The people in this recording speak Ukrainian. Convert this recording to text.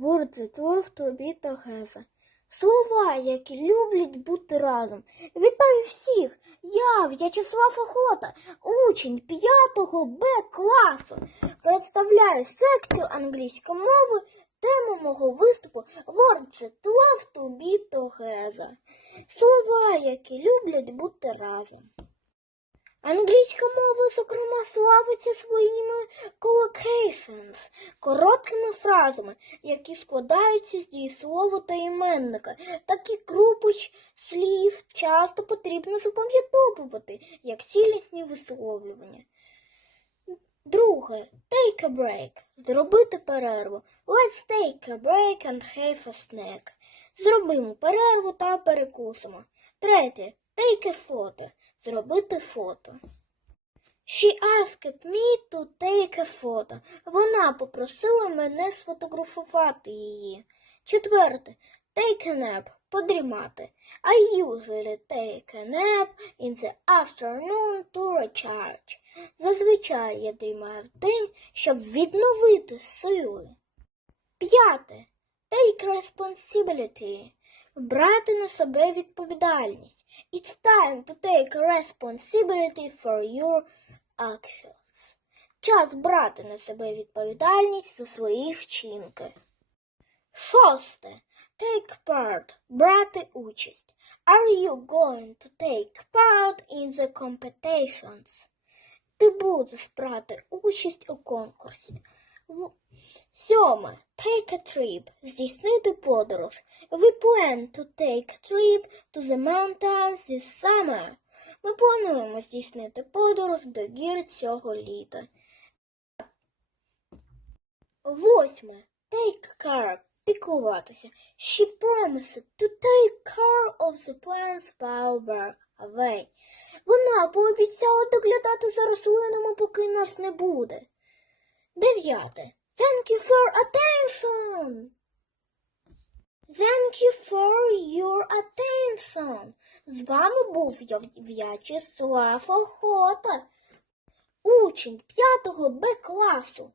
Words love to be together. Слова, які люблять бути разом. Вітаю всіх! Я В'ячеслав Охота, учень 5 Б класу. Представляю секцію англійської мови. Тему мого виступу that love to be together. Слова, які люблять бути разом. Англійська мова, зокрема, славиться своїми collocations, короткими фразами, які складаються з дієслову та іменника. Такі групи ж слів часто потрібно запам'ятовувати, як цілісні висловлювання. Друге, take a break. Зробити перерву. Let's take a break and have a snack. Зробимо перерву та перекусимо. Третє, a photo. Зробити фото. She asked me to take a photo. Вона попросила мене сфотографувати її. Четверте, take a nap. Подрімати. I usually take a nap in the afternoon to recharge. Зазвичай я дрімаю вдень, щоб відновити сили. П'яте. Take responsibility. Брати на себе відповідальність. It's time to take responsibility for your actions. Час брати на себе відповідальність за свої вчинки. Шосте. Take part. Брати участь. Are you going to take part in the competitions? Ти будеш брати участь у конкурсі. Сьоме. Take a trip. Здійснити подорож. We plan to take a trip to the mountains this summer. Ми плануємо здійснити подорож до гір цього літа. Восьме. Take care. Піклуватися. She promised to take care of the plants we're away. Вона пообіцяла доглядати за рослинами, поки нас не буде. Дев'яте. Thank you for attention. Thank you for your attention. З вами був В'ячеслав Охота, учень 5 Б класу.